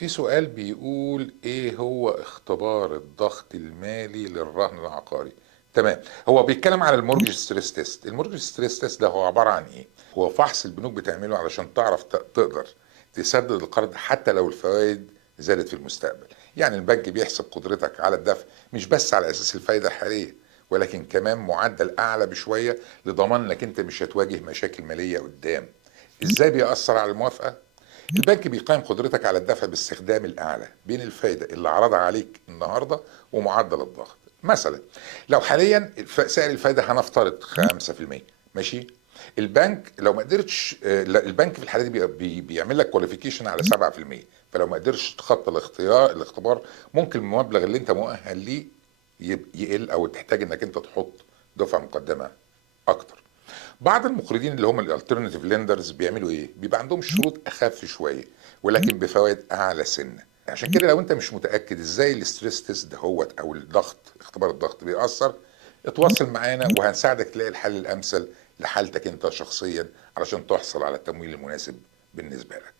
في سؤال بيقول ايه هو اختبار الضغط المالي للرهن العقاري؟ تمام. هو بيتكلم على المورجج ستريس تيست. المورجج ستريس تيست ده هو عباره عن ايه؟ هو فحص البنوك بتعمله علشان تعرف تقدر تسدد القرض حتى لو الفوائد زادت في المستقبل. يعني البنك بيحسب قدرتك على الدفع مش بس على اساس الفايده الحاليه، ولكن كمان معدل اعلى بشويه لضمان انك انت مش هتواجه مشاكل ماليه قدام. ازاي بيأثر على الموافقه؟ البنك بيقيم قدرتك على الدفع باستخدام الأعلى بين الفايدة اللي عرضها عليك النهاردة ومعدل الضغط. مثلا لو حاليا سعر الفايدة هنفترض 5%، ماشي؟ البنك لو ما قدرتش لا، البنك في الحالة دي بيعمل لك كواليفيكيشن على 7%. فلو ما قدرتش تخطى الاختبار ممكن المبلغ اللي انت مؤهل ليه يقل، او تحتاج انك انت تحط دفعة مقدمة اكتر. بعض المقرضين اللي هم الالترناتيف ليندرز بيعملوا ايه؟ بيبقى عندهم شروط اخف شويه ولكن بفوائد اعلى سنه. عشان كده لو انت مش متاكد ازاي الاستريس تيست دهوت او الضغط، اختبار الضغط بيأثر، اتواصل معانا وهنساعدك تلاقي الحل الامثل لحالتك انت شخصيا علشان تحصل على التمويل المناسب بالنسبه لك.